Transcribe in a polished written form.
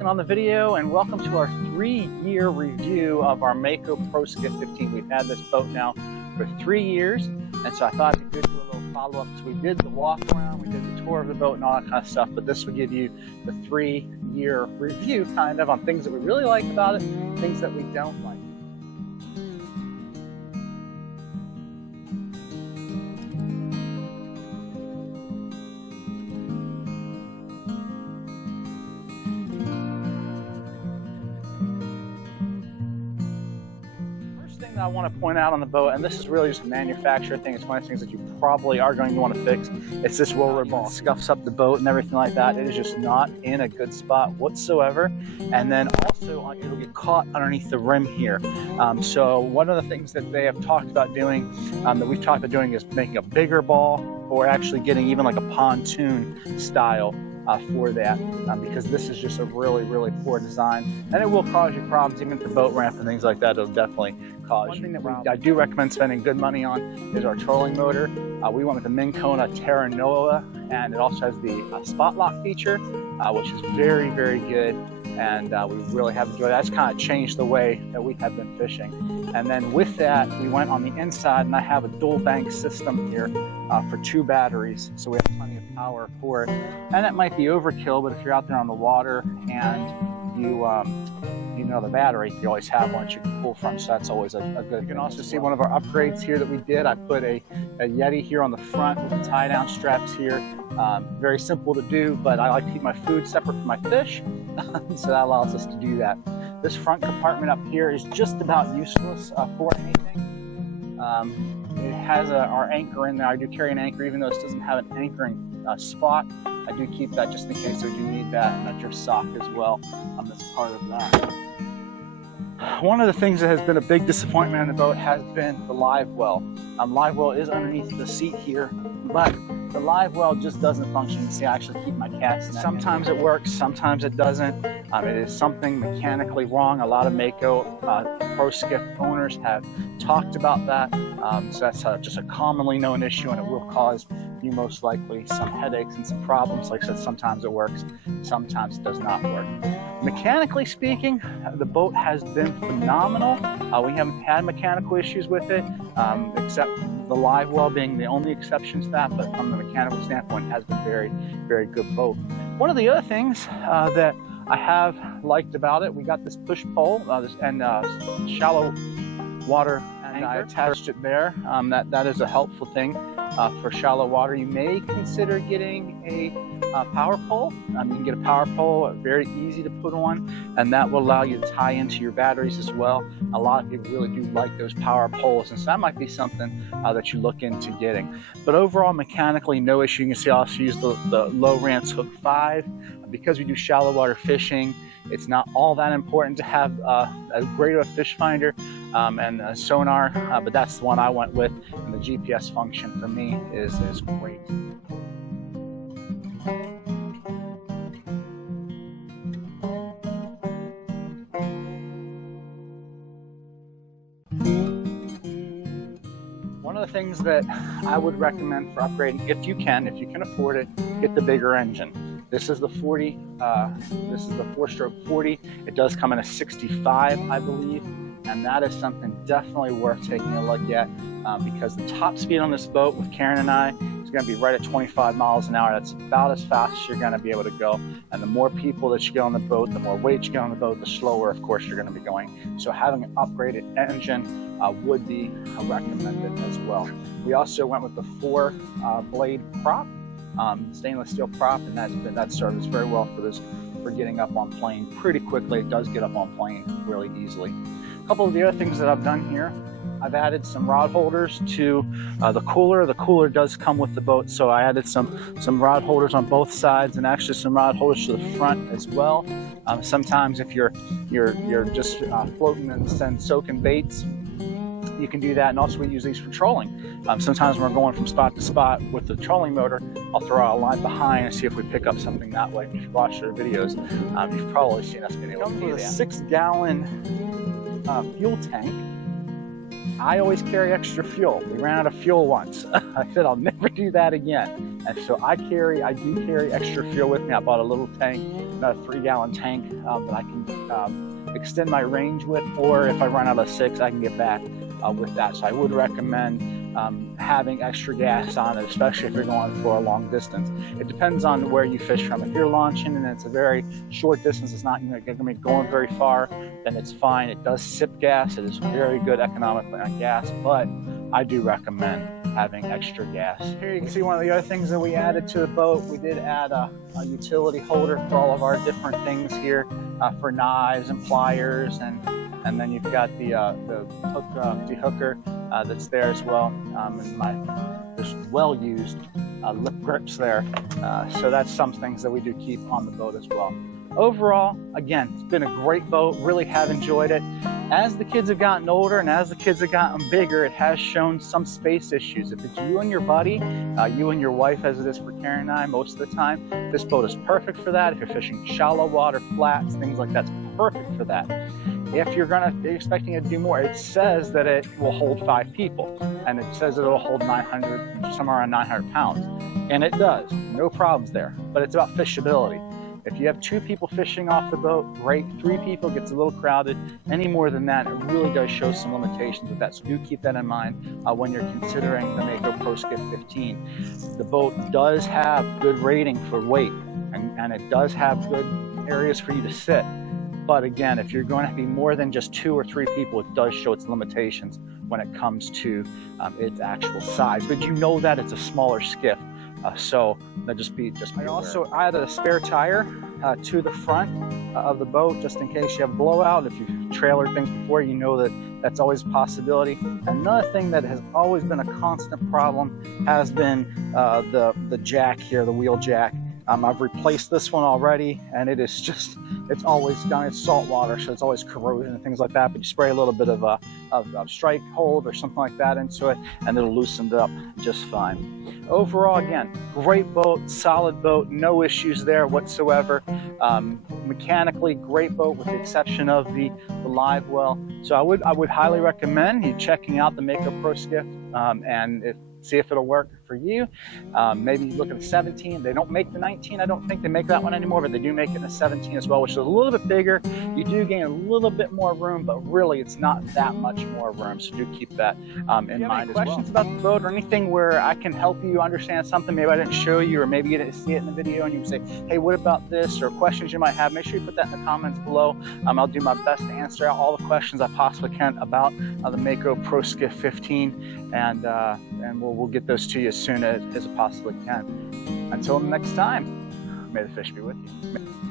clicking on the video, and welcome to our 3-year review of our Mako Pro Skiff 15. We've had this boat now for 3 years, and so I thought it'd be good to do a little follow-up because we did the walk around, we did the tour of the boat and all that kind of stuff, but this would give you the 3-year review kind of on things that we really like about it, things that we don't like. I want to point out on the boat, and this is really just a manufacturer thing, it's one of the things that you probably are going to want to fix. It's this roller ball. It scuffs up the boat and everything like that. It is just not in a good spot whatsoever. And then also it'll get caught underneath the rim here. So one of the things that they have talked about doing, that we've talked about doing, is making a bigger ball, or actually getting even like a pontoon style for that, because this is just a really poor design, and it will cause you problems even at the boat ramp and things like that. It'll definitely cause you. One thing that I do recommend spending good money on is our trolling motor. We went with the Mako Terra Nova, and it also has the spot lock feature, which is very good, and we really have enjoyed that. It's kind of changed the way that we have been fishing. And then with that, we went on the inside, and I have a dual bank system here for 2 batteries, so we have plenty of power for it. And it might be overkill, but if you're out there on the water and you know the battery, you always have one you can pull from, so that's always a good. You can also see one of our upgrades here that we did. I put a Yeti here on the front with the tie-down straps here. Very simple to do, but I like to keep my food separate from my fish, so that allows us to do that. This front compartment up here is just about useless for anything. It has our anchor in there. I do carry an anchor, even though this doesn't have an anchoring spot. I do keep that just in case we do need that, and that's your sock as well. That's part of that. One of the things that has been a big disappointment on the boat has been the live well. Live well is underneath the seat here, but the live well just doesn't function. You see, I actually keep my cast. Sometimes it works, sometimes it doesn't. It is something mechanically wrong. A lot of Mako Pro Skiff owners have talked about that. So that's just a commonly known issue, and it will cause you most likely some headaches and some problems. Like I said, sometimes it works, sometimes it does not work. Mechanically speaking, the boat has been phenomenal. We haven't had mechanical issues with it, except the live well being the only exception to that, but from the mechanical standpoint, it has been very good boat. One of the other things that I have liked about it, we got this push pole and shallow water, and I attached it there. That is a helpful thing for shallow water. You may consider getting a power pole. You can get a power pole, very easy to put on, and that will allow you to tie into your batteries as well. A lot of people really do like those power poles, and so that might be something that you look into getting. But overall, mechanically, no issue. You can see I also use the Low Rance Hook 5. Because we do shallow water fishing, it's not all that important to have as great of a fish finder and a sonar, but that's the one I went with, and the GPS function for me is great. One of the things that I would recommend for upgrading, if you can afford it, get the bigger engine. This is the 40, this is the 4-stroke 40. It does come in a 65, I believe, and that is something definitely worth taking a look at, because the top speed on this boat with Karen and I is going to be right at 25 miles an hour. That's about as fast as you're going to be able to go. And the more people that you get on the boat, the more weight you get on the boat, the slower, of course, you're going to be going. So having an upgraded engine would be recommended as well. We also went with the 4-blade prop. Stainless steel prop, and that served us very well for getting up on plane pretty quickly. It does get up on plane really easily. A couple of the other things that I've done here, I've added some rod holders to the cooler. The cooler does come with the boat, so I added some rod holders on both sides, and actually some rod holders to the front as well. Sometimes if you're just floating and soaking baits, you can do that, and also we use these for trolling. Sometimes when we're going from spot to spot with the trolling motor, I'll throw out a line behind and see if we pick up something that way. If you've watched our videos, you've probably seen us being able to do that. It comes with a 6-gallon fuel tank, I always carry extra fuel. We ran out of fuel once. I said I'll never do that again. And so I do carry extra fuel with me. I bought a little tank, a 3-gallon tank that I can extend my range with, or if I run out of 6, I can get back with that. So I would recommend having extra gas on it, especially if you're going for a long distance. It depends on where you fish from. If you're launching and it's a very short distance, it's not going to be going very far, then it's fine. It does sip gas. It is very good economically on gas, but I do recommend having extra gas. Here you can see one of the other things that we added to the boat. We did add a utility holder for all of our different things here, for knives and pliers, and then you've got the hook dehooker that's there as well, and there's well-used lip grips there. So that's some things that we do keep on the boat as well. Overall, again, it's been a great boat. Really have enjoyed it. As the kids have gotten older and as the kids have gotten bigger, it has shown some space issues. If it's you and your buddy, you and your wife, as it is for Karen and I most of the time, this boat is perfect for that. If you're fishing shallow water, flats, things like that, it's perfect for that. If you're expecting it to do more, it says that it will hold 5 people, and it says it'll hold 900, somewhere around 900 pounds, and it does. No problems there, but it's about fishability. If you have 2 people fishing off the boat, great. 3 people gets a little crowded. Any more than that, it really does show some limitations with that. So do keep that in mind when you're considering the Mako Pro Skiff 15. The boat does have good rating for weight, and it does have good areas for you to sit. But again, if you're going to be more than just 2 or 3 people, it does show its limitations when it comes to its actual size. But you know that it's a smaller skiff. So that just be I also added a spare tire to the front of the boat, just in case you have a blowout. If you've trailered things before, you know that that's always a possibility. Another thing that has always been a constant problem has been the jack here, the wheel jack. I've replaced this one already, and it's always gone. It's salt water, so it's always corrosion and things like that. But you spray a little bit of strike hold or something like that into it, and it'll loosen it up just fine. Overall, again, great boat, solid boat, no issues there whatsoever. Mechanically, great boat with the exception of the live well. So I would highly recommend you checking out the Mako Pro Skiff, and see if it'll work for you. Maybe look at the 17. They don't make the 19. I don't think they make that one anymore, but they do make it in the 17 as well, which is a little bit bigger. You do gain a little bit more room, but really it's not that much more room. So do keep that in mind as well. Any questions about the boat or anything where I can help you understand something maybe I didn't show you, or maybe you didn't see it in the video and you say, hey, what about this, or questions you might have, make sure you put that in the comments below. I'll do my best to answer all the questions I possibly can about the Mako Pro Skiff 15, and we'll get those to you as soon as I possibly can. Until next time, may the fish be with you.